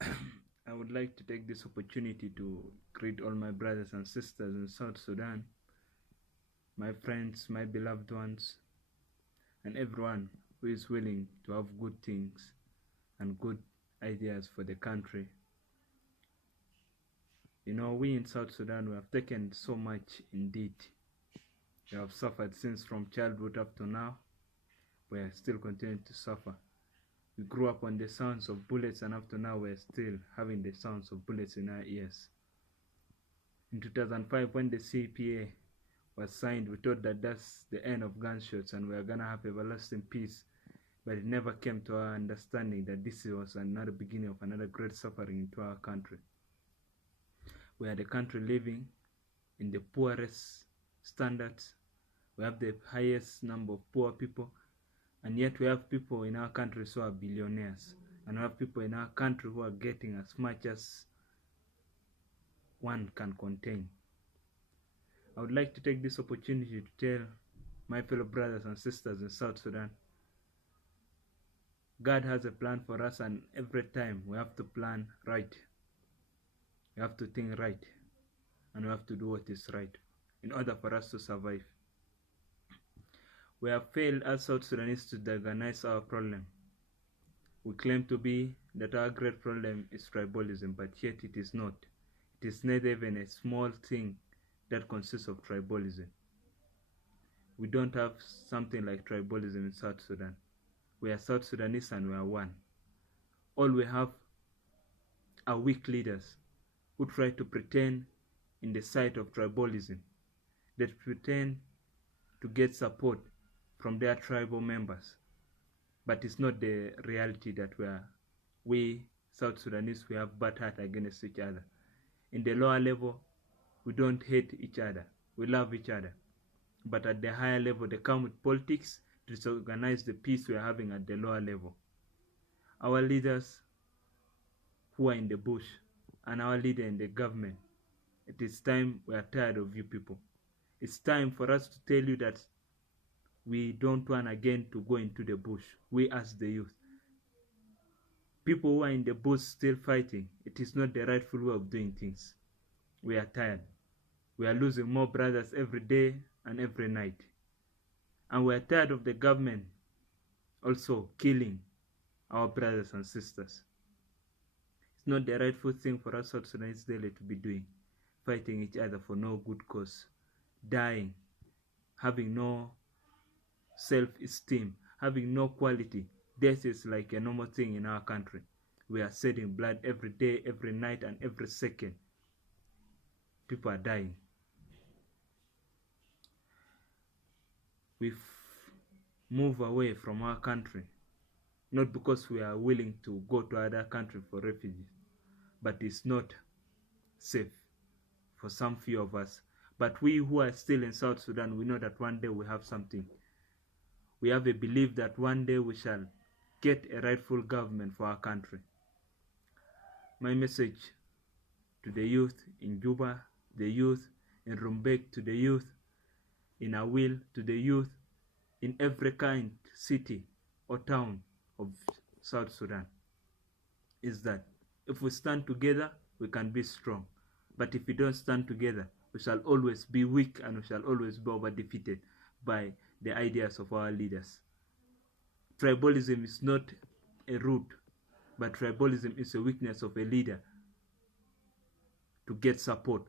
I would like to take this opportunity to greet all my brothers and sisters in South Sudan, my friends, my beloved ones, and everyone who is willing to have good things and good ideas for the country. You know, we in South Sudan, we have taken so much indeed. We have suffered since from childhood up to now. We are still continuing to suffer. We grew up on the sounds of bullets, and up to now we're still having the sounds of bullets in our ears. In 2005, when the CPA was signed, we thought that that's the end of gunshots and we are gonna have everlasting peace. But it never came to our understanding that this was another beginning of another great suffering into our country. We are the country living in the poorest standards. We have the highest number of poor people, and yet we have people in our country who are billionaires, and we have people in our country who are getting as much as one can contain. I would like to take this opportunity to tell my fellow brothers and sisters in South Sudan, God has a plan for us, and every time we have to plan right. We have to think right, and we have to do what is right in order for us to survive. We have failed as South Sudanese to diagnose our problem. We claim to be that our great problem is tribalism, but yet it is not. It is not even a small thing that consists of tribalism. We don't have something like tribalism in South Sudan. We are South Sudanese and we are one. All we have are weak leaders who try to pretend in the sight of tribalism. They pretend to get support from their tribal members, but it's not the reality that we South Sudanese, we have bad heart against each other. In the lower level, we don't hate each other, we love each other. But at the higher level, they come with politics to disorganize the peace we are having at the lower level. Our leaders who are in the bush and our leader in the government, it is time. We are tired of you people. It's time for us to tell you that we don't want again to go into the bush. We as the youth, people who are in the bush still fighting, it is not the rightful way of doing things. We are tired. We are losing more brothers every day and every night. And we are tired of the government also killing our brothers and sisters. It's not the rightful thing for us South Sudanese daily to be doing, fighting each other for no good cause, dying, having no self-esteem, having no quality. Death is like a normal thing in our country. We are shedding blood every day, every night, and every second. People are dying. We move away from our country, not because we are willing to go to other country for refugees, but it's not safe for some few of us. But we who are still in South Sudan, we know that one day we have something. We have a belief that one day we shall get a rightful government for our country. My message to the youth in Juba, the youth in Rumbek, to the youth in Awil, to the youth in every kind city or town of South Sudan, is that if we stand together, we can be strong. But if we don't stand together, we shall always be weak and we shall always be over defeated by the ideas of our leaders. Tribalism is not a root, but tribalism is a weakness of a leader to get support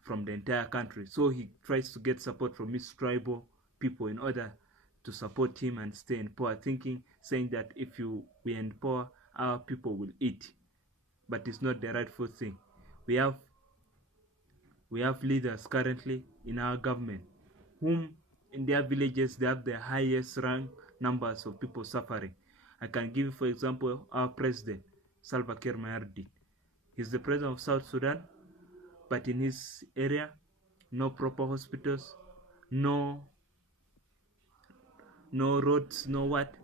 from the entire country. So he tries to get support from his tribal people in order to support him and stay in power, thinking, saying that if we are in power, our people will eat. But it's not the rightful thing. We have leaders currently in our government whom in their villages they have the highest rank numbers of people suffering. I can give you, for example, our president, Salva Kiir Mayardit. He's the president of South Sudan, but in his area, no proper hospitals, no roads, no what.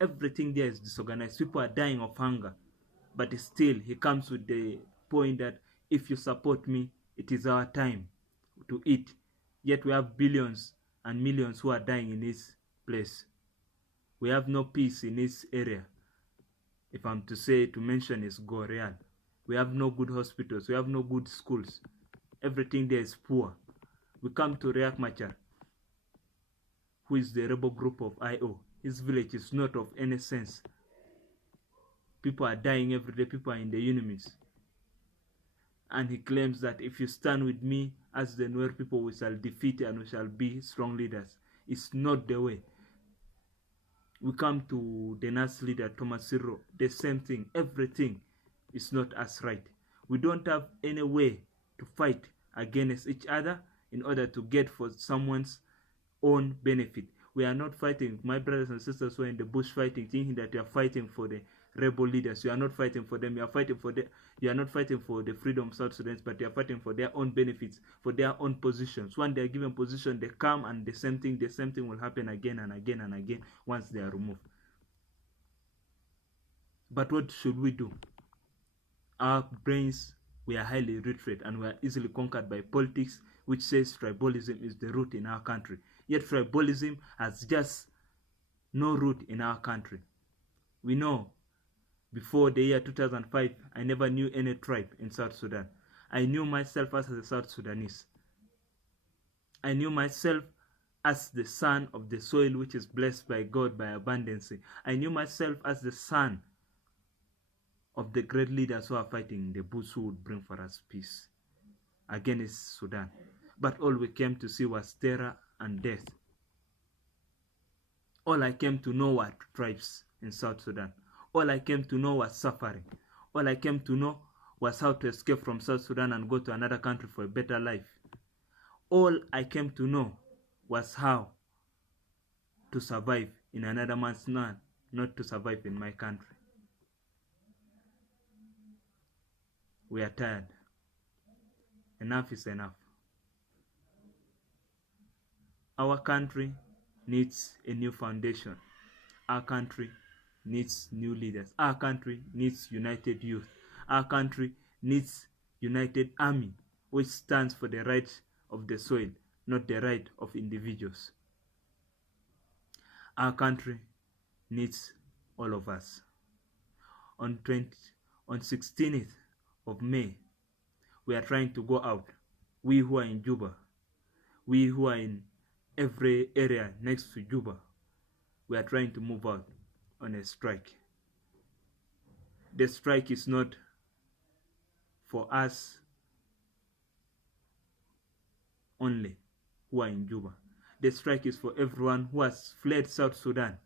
Everything there is disorganized. People are dying of hunger. But still, he comes with the point that if you support me, it is our time to eat. Yet we have billions and millions who are dying in this place. We have no peace in this area. if I'm to mention, is Goreal. We have no good hospitals. We have no good schools. Everything there is poor. We come to Riek Machar, who is the rebel group of IO. His village is not of any sense. People are dying every day. People are in the enemies. And he claims that if you stand with me as the Nuer people, we shall defeat and we shall be strong leaders. It's not the way. We come to the NAS leader, Thomas Sirro, the same thing. Everything is not as right. We don't have any way to fight against each other in order to get for someone's own benefit. We are not fighting, my brothers and sisters who are in the bush fighting, thinking that you are fighting for the rebel leaders. You are not fighting for them. You are fighting for you are not fighting for the freedom of South Sudan, but you are fighting for their own benefits, for their own positions. When they are given position, they come and the same thing will happen again and again and again once they are removed. But what should we do? Our brains, we are highly literate and we are easily conquered by politics, which says tribalism is the root in our country. Yet tribalism has just no root in our country. We know before the year 2005, I never knew any tribe in South Sudan. I knew myself as a South Sudanese. I knew myself as the son of the soil which is blessed by God by abundance. I knew myself as the son of the great leaders who are fighting in the bush, who would bring for us peace against Sudan. But all we came to see was terror and death. All I came to know were tribes in South Sudan. All I came to know was suffering. All I came to know was how to escape from South Sudan and go to another country for a better life. All I came to know was how to survive in another man's land, not to survive in my country. We are tired. Enough is enough. Our country needs a new foundation. Our country needs new leaders. Our country needs united youth. Our country needs united army, which stands for the rights of the soil, not the right of individuals. Our country needs all of us. On 16th of May, we are trying to go out. We who are in Juba, we who are in every area next to Juba, we are trying to move out on a strike. The strike is not for us only who are in Juba. The strike is for everyone who has fled South Sudan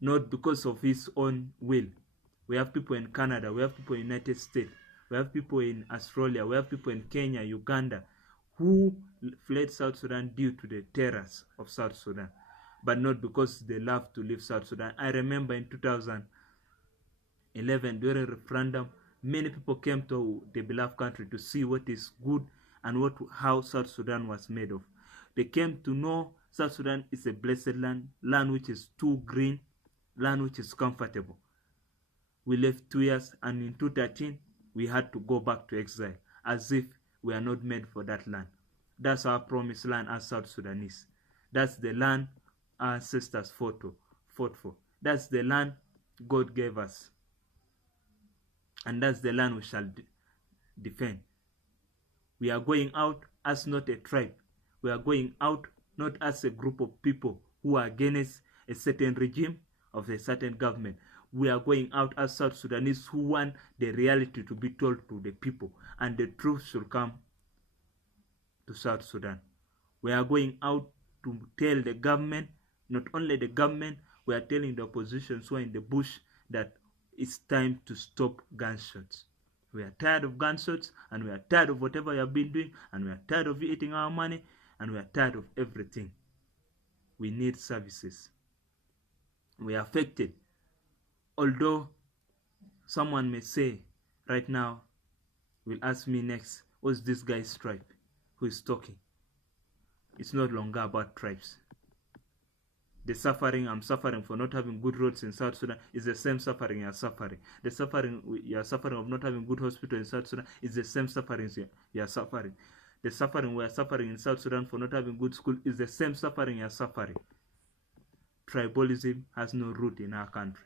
not because of his own will. We have people in Canada, we have people in the United States, we have people in Australia, we have people in Kenya, Uganda, who fled South Sudan due to the terrors of South Sudan, but not because they love to leave South Sudan. I remember in 2011, during a referendum, many people came to the beloved country to see what is good and how South Sudan was made of. They came to know South Sudan is a blessed land, land which is too green, land which is comfortable. We left 2 years, and in 2013, we had to go back to exile, as if we are not made for that land. That's our promised land as South Sudanese. That's the land our ancestors fought for. That's the land God gave us. And that's the land we shall defend. We are going out as not a tribe. We are going out not as a group of people who are against a certain regime of a certain government. We are going out as South Sudanese who want the reality to be told to the people, and the truth should come to South Sudan. We are going out to tell the government, not only the government, we are telling the oppositions who are in the bush that it's time to stop gunshots. We are tired of gunshots, and we are tired of whatever you have been doing, and we are tired of you eating our money, and we are tired of everything. We need services. We are affected. Although someone may say right now, will ask me next, what's this guy's tribe who is talking? It's no longer about tribes. The suffering I'm suffering for not having good roads in South Sudan is the same suffering you are suffering. The suffering you are suffering of not having good hospital in South Sudan is the same suffering you are suffering. The suffering we are suffering in South Sudan for not having good school is the same suffering you are suffering. Tribalism has no root in our country.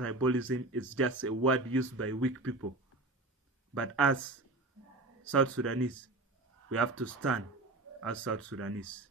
tribalism is just a word used by weak people. But as South Sudanese, we have to stand as South Sudanese.